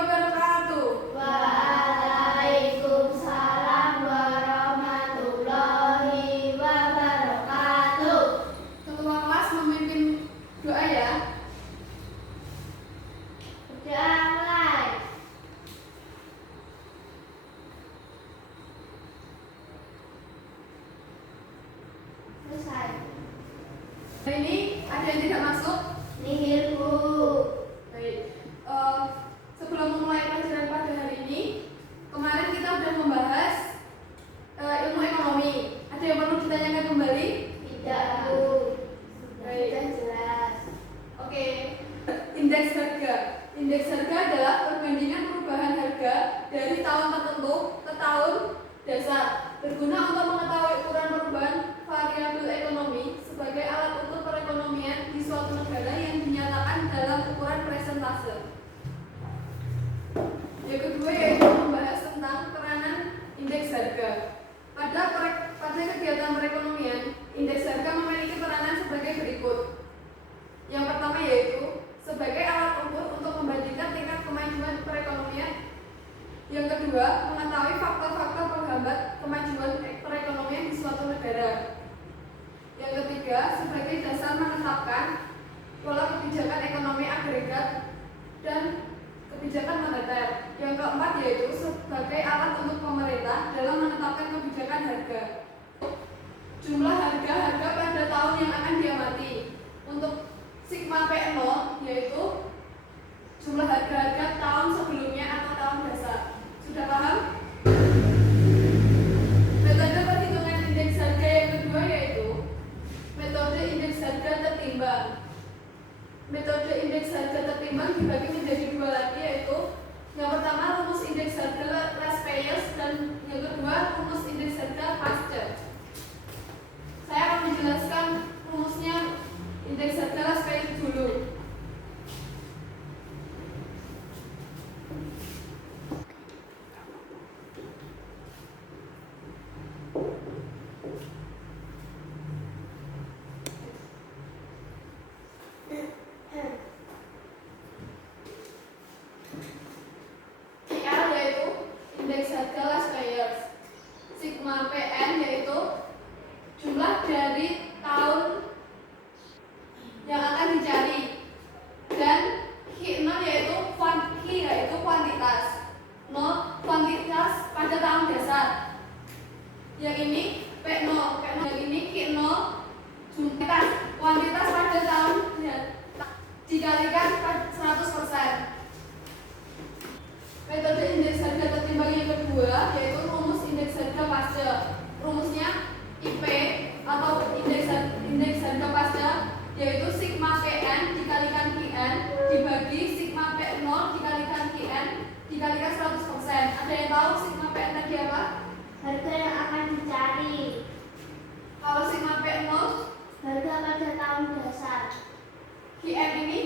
wabarakatuh. Waalaikumsalam warahmatullahi wabarakatuh. Ketua kelas memimpin doa ya. Sudah mulai. Selesai. Hari ini ada yang tidak masuk? Nihil, Bu. Baik. Sebelum memulai pelajaran pada hari ini, kemarin kita sudah membahas ilmu ekonomi. Ada yang perlu ditanyakan kembali? Tidak, Bu. Sudah jelas. Oke. Indeks harga. Indeks harga adalah perbandingan perubahan harga dari tahun tertentu ke tahun dasar, berguna untuk mengetahui ukuran perubahan variabel ekonomi sebagai alat ukur perekonomian di suatu negara yang dinyatakan dalam ukuran presentase. Yang kedua yaitu membahas tentang peranan indeks harga. Pada kegiatan perekonomian, indeks harga memiliki peranan sebagai berikut. Yang pertama yaitu sebagai alat ukur untuk membandingkan tingkat kemajuan perekonomian. Yang kedua, mengetahui faktor-faktor penghambat kemajuan perekonomian di suatu negara. Yang ketiga, sebagai dasar menetapkan pola kebijakan ekonomi agregat dan kebijakan moneter. Yang keempat yaitu sebagai alat untuk pemerintah dalam menetapkan kebijakan harga. Jumlah harga-harga pada tahun yang akan diamati. Untuk sigma P0 yaitu jumlah harga-harga tahun sebelumnya atau tahun dasar. Sudah paham? Metode perhitungan indeks harga yang kedua yaitu metode indeks harga tertimbang. Metode indeks harga tertimbang dibagi menjadi dua lagi yaitu yang pertama rumus indeks harga last payers dan yang kedua rumus indeks harga pasca. Saya akan menjelaskan rumusnya indeks harga last payers dulu. Indeks harga last payers. Sigma PN yaitu jumlah dari tahun yang akan dicari dan Q0 yaitu kuantitas. Kuantitas pada tahun dasar. Yang ini P0 yang ini Q0 kuantitas pada tahun dikalikan 100%. Metode indeks harga tertimbang yang kedua yaitu rumus indeks harga pasca. Rumusnya IP atau indeks harga pasca yaitu sigma PN dikalikan QN dibagi sigma P0 dikalikan QN dikalikan 100%. Ada yang tahu sigma PN tadi apa? Harga yang akan dicari. Kalau sigma P0 Harga pada tahun dasar. QN ini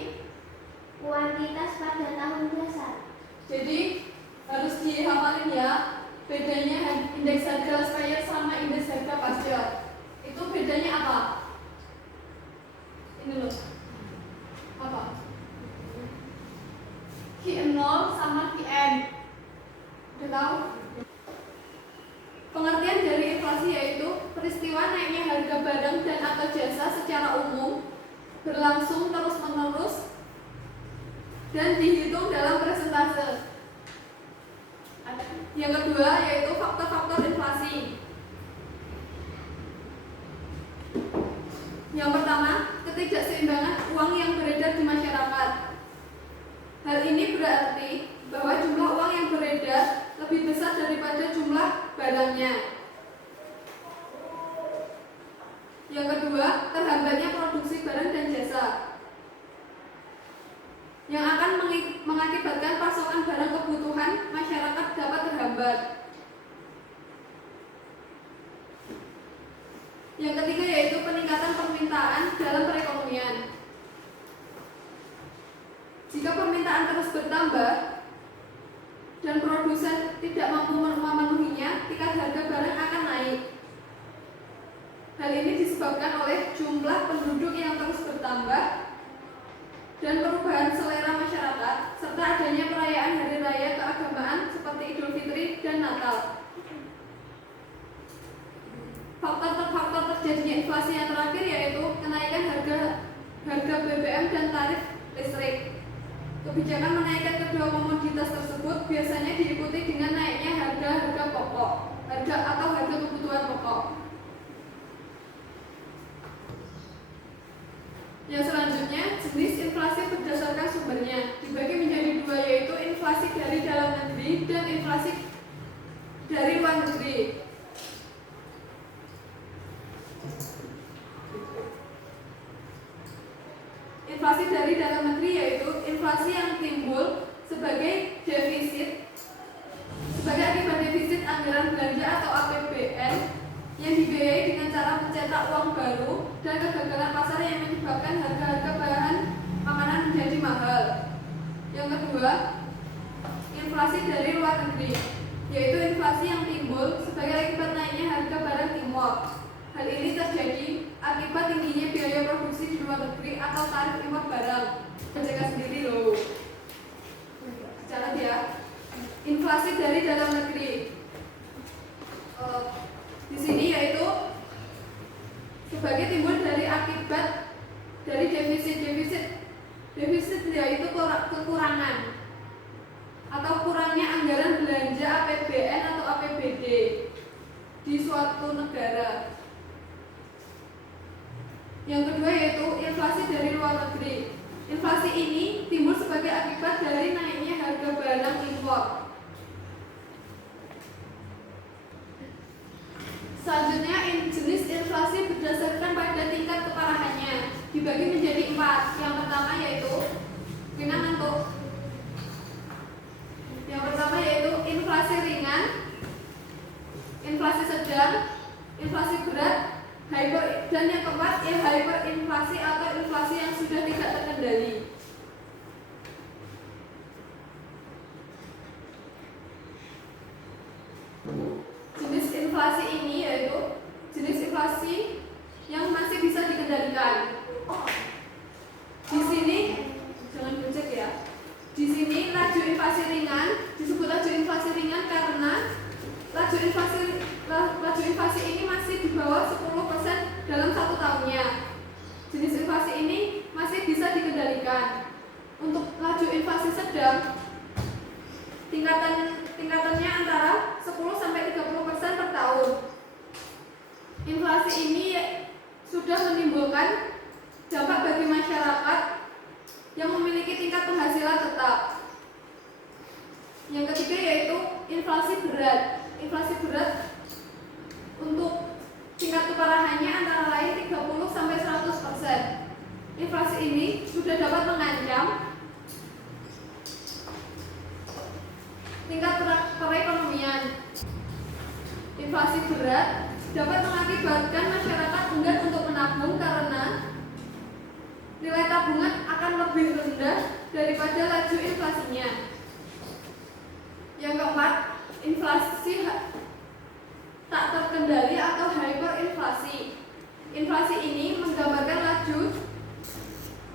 Kuantitas pada tahun dasar. jadi harus dihafalin ya, bedanya indeks harga last payers sama indeks harga pasca. Itu bedanya apa? Ini loh. Apa? Q0 sama QN. Udah tahu? Pengertian dari inflasi yaitu peristiwa naiknya harga barang dan atau jasa secara umum berlangsung terus-menerus dan dihitung dalam persentase. Yang kedua yaitu faktor-faktor inflasi. Yang pertama, ketidakseimbangan uang yang beredar di masyarakat. Hal ini berarti bahwa jumlah uang yang beredar lebih besar daripada jumlah barangnya. Yang kedua, terhambatnya produksi barang dan jasa yang akan mengakibatkan pasokan barang kebutuhan masyarakat dapat terhambat. Yang ketiga yaitu peningkatan permintaan dalam perekonomian. Jika permintaan terus bertambah dan produsen tidak mampu memenuhinya, tingkat harga barang akan naik. Hal ini disebabkan oleh jumlah penduduk yang terus bertambah dan perubahan selera masyarakat serta adanya perayaan hari raya natal. Faktor terjadinya inflasi yang terakhir yaitu kenaikan harga BBM dan tarif listrik. Kebijakan menaikkan kedua komoditas tersebut biasanya diikuti dengan naiknya harga pokok, harga kebutuhan pokok. Yang selanjutnya, jenis inflasi berdasarkan sumbernya dibagi menjadi dua, yaitu inflasi dari dalam negeri dan inflasi dari luar negeri. Inflasi dari dalam negeri yaitu inflasi yang timbul sebagai akibat defisit anggaran belanja atau APBN yang dibiayai dengan cara mencetak uang baru dan kegagalan pasar yang menyebabkan harga-harga bahan makanan menjadi mahal. Yang kedua, inflasi dari luar negeri, yaitu inflasi yang timbul sebagai akibat naiknya harga barang impor. Hal ini terjadi akibat tingginya biaya produksi di luar negeri atau tarif impor barang. Baca sendiri loh. Catat ya. Inflasi dari dalam negeri. Di sini yaitu sebagai timbul dari akibat dari defisit yaitu kekurangan atau kurangnya anggaran belanja APBN atau APBD di suatu negara. Yang kedua yaitu inflasi dari luar negeri. Inflasi ini timbul sebagai akibat dari naiknya harga barang impor. Selanjutnya, jenis inflasi berdasarkan pada tingkat keparahannya dibagi menjadi 4. Yang pertama yaitu Yang pertama yaitu inflasi ringan, inflasi sedang, inflasi berat, dan yang keempat ya hyperinflasi atau inflasi yang sudah tidak terkendali. Jenis inflasi ini yaitu jenis inflasi yang masih bisa dikendalikan. Di sini jangan becek ya. Di sini laju inflasi ringan disebut laju inflasi ringan karena laju inflasi ini masih di bawah 10% dalam 1 tahunnya. Jenis inflasi ini masih bisa dikendalikan. Untuk laju inflasi sedang, tingkatannya antara 10-30% per tahun. Inflasi ini sudah menimbulkan dampak bagi masyarakat yang memiliki tingkat penghasilan tetap. Yang ketiga yaitu inflasi berat. Inflasi berat untuk tingkat keparahannya antara lain 30-100%. Inflasi ini sudah dapat mengancam tingkat perekonomian. Inflasi berat dapat mengakibatkan masyarakat enggan untuk menabung karena nilai tabungan akan lebih rendah daripada laju inflasinya. Yang keempat, inflasi tak terkendali atau hyperinflasi. Inflasi ini menggambarkan laju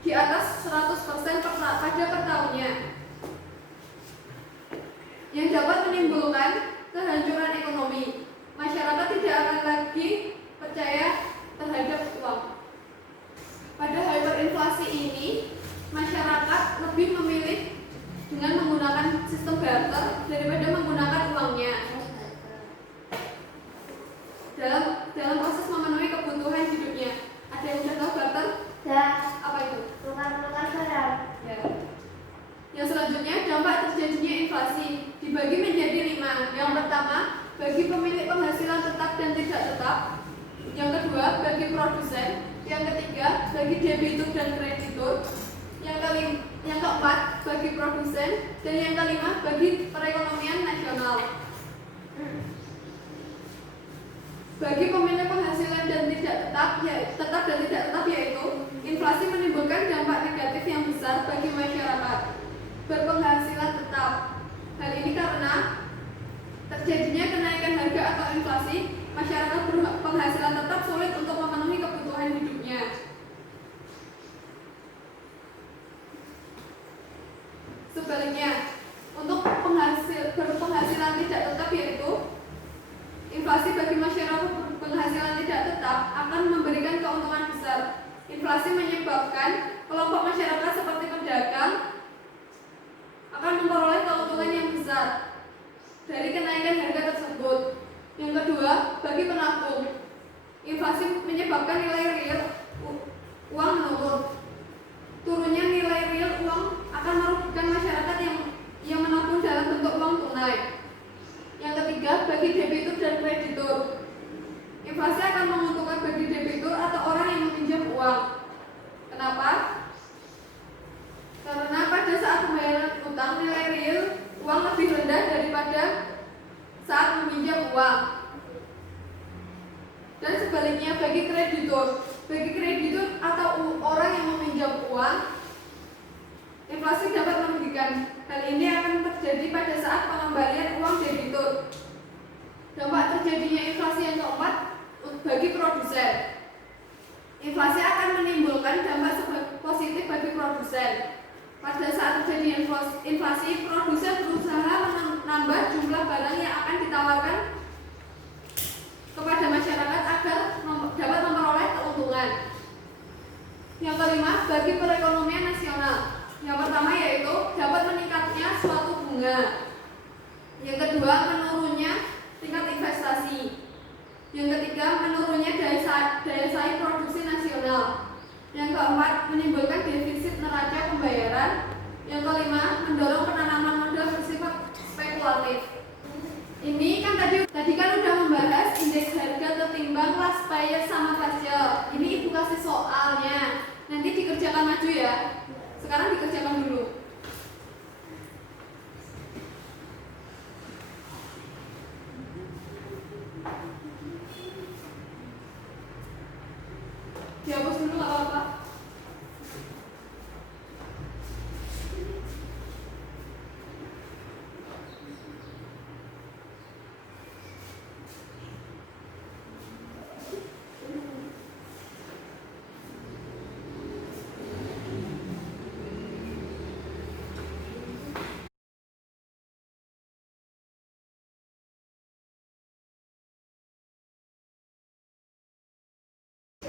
di atas 100% pada per tahunnya, yang dapat menimbulkan kehancuran ekonomi. Masyarakat tidak akan lagi percaya terhadap uang. Pada hyperinflasi ini, masyarakat lebih memilih dengan menggunakan sistem barter daripada menggunakan uangnya dalam proses memenuhi kebutuhan hidupnya. Ada yang sudah tahu barter? Dan Apa itu? tukar-tukar barang. Ya. Yang selanjutnya, dampak terjadinya inflasi dibagi menjadi 5. Yang pertama, bagi pemilik penghasilan tetap dan tidak tetap. Yang kedua, bagi produsen. Yang ketiga, bagi debitur dan kreditur. Yang keempat, bagi produsen. Dan yang kelima, bagi perekonomian nasional. Bagi pemilik penghasilan dan tidak tetap dan tidak tetap yaitu inflasi menimbulkan dampak negatif yang besar bagi masyarakat berpenghasilan tetap. Hal ini karena terjadinya kenaikan harga atau inflasi, masyarakat berpenghasilan tetap sulit untuk memenuhi kebutuhan hidupnya. Sebaliknya, untuk berpenghasilan tidak tetap yaitu inflasi menyebabkan kelompok masyarakat seperti pedagang akan memperoleh keuntungan yang besar dari kenaikan harga tersebut. Yang kedua, bagi penabung, inflasi menyebabkan nilai real uang menurun. Turunnya nilai real uang akan merugikan masyarakat yang menabung dalam bentuk uang tunai. Yang ketiga, bagi debitur dan kreditur, inflasi akan menguntungkan bagi debitur atau orang yang meminjam uang. Kenapa? Karena pada saat pembayaran utang nilai real uang lebih rendah daripada saat meminjam uang. Dan sebaliknya bagi kreditur atau orang yang meminjam uang, inflasi dapat merugikan. Hal ini akan terjadi pada saat pengembalian uang debitur. Dampak terjadinya inflasi yang keempat bagi produsen. Inflasi akan menimbulkan dampak positif bagi produsen. Pada saat terjadi inflasi, produsen berusaha menambah jumlah barang yang akan ditawarkan kepada masyarakat agar dapat memperoleh keuntungan. Yang kelima, bagi perekonomian nasional. Yang pertama yaitu dapat meningkatnya suatu bunga. Yang kedua, menurunnya tingkat investasi. Yang ketiga, menurunnya daya saing produksi nasional. Yang keempat, menimbulkan defisit neraca pembayaran. Yang kelima, mendorong penanaman modal bersifat spekulatif. Ini kan tadi kan udah membahas indeks harga ketimbang last buyer sama flash sale. Ini ibu kasih soalnya. Nanti dikerjakan maju ya. Sekarang dikerjakan dulu. Dihapus dulu nggak apa-apa.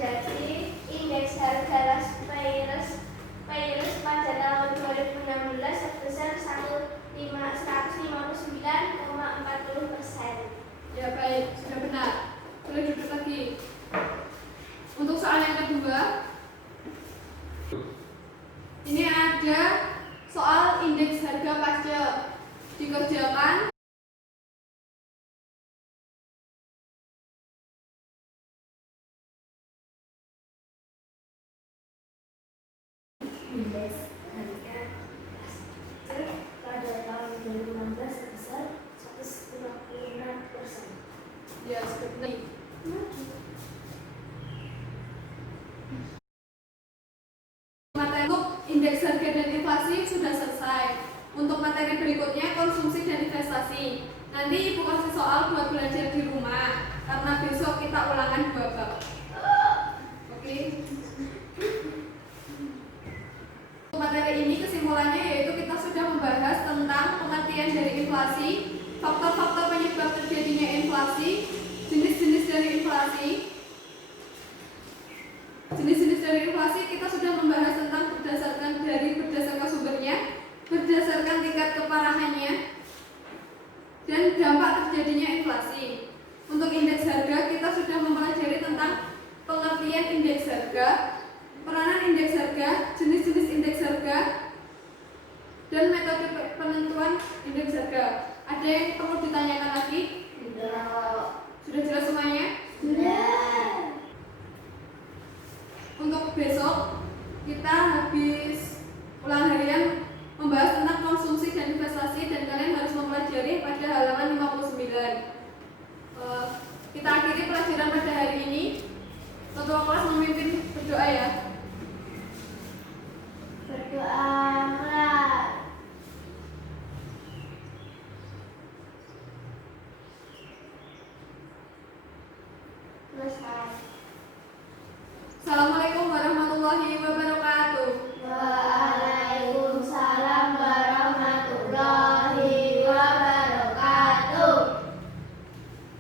Jadi, indeks harga last buyers pada tahun 2016 sebesar 159,40%. Ya baik, sudah benar. Boleh duduk lagi. Untuk soal yang kedua, ini ada soal indeks harga pasca. Dikerjakan. Indeks harga pada tahun 2016 sebesar 156%. Ya, seperti materi untuk indeks harga dan inflasi sudah selesai. Untuk materi berikutnya konsumsi dan investasi. Nanti ibu kasih soal buat belajar di rumah karena besok kita ulangan 2 bab. Oke. Untuk materi ini kesimpulannya yaitu kita sudah membahas tentang pengertian dari inflasi, faktor-faktor penyebab terjadinya inflasi, jenis-jenis dari inflasi. Jenis-jenis dari inflasi kita sudah membahas tentang berdasarkan sumbernya, berdasarkan tingkat keparahannya, dan dampak terjadinya inflasi. Untuk indeks harga kita sudah mempelajari tentang pengertian indeks harga, peranan indeks harga, jenis-jenis indeks harga, dan metode penentuan indeks harga. Ada yang perlu ditanyakan lagi? Sudah jelas semuanya? Sudah. Untuk besok kita habis ulang harian